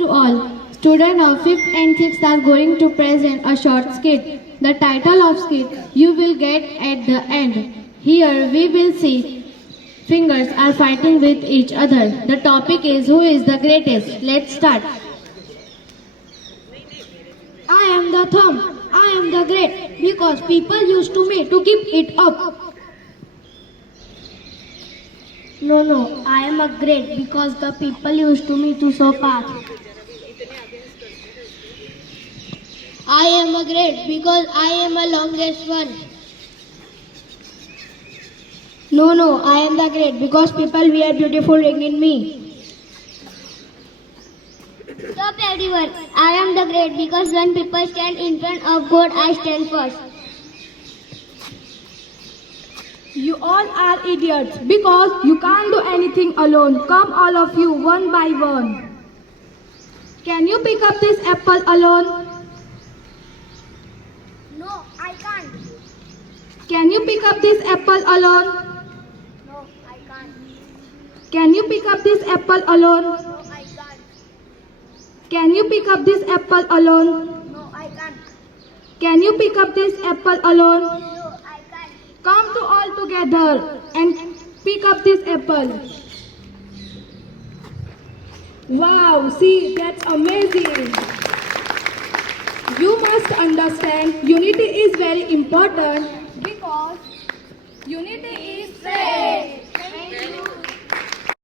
to all. Students of 5th and 6th are going to present a short skit. The title of skit you will get at the end. Here we will see fingers are fighting with each other. The topic is who is the greatest. Let's start. I am the thumb. I am the great because people used to me to keep it up. No, I am a great because the people used to me to so fast. I am a great because I am a longest one. No, I am the great because people wear beautiful ring in me. Stop everyone. I am the great because when people stand in front of God, I stand first. You all are idiots because you can't do anything alone. Come all of you one by one. Can you pick up this apple alone? No, I can't. Can you pick up this apple alone? No, I can't. Can you pick up this apple alone? No, I can't. Can you pick up this apple alone? No, I can't. Can you pick up this apple alone? No, I can't. Come to all together and pick up this apple. Wow, see, that's amazing. You must understand unity is very important because unity is strength.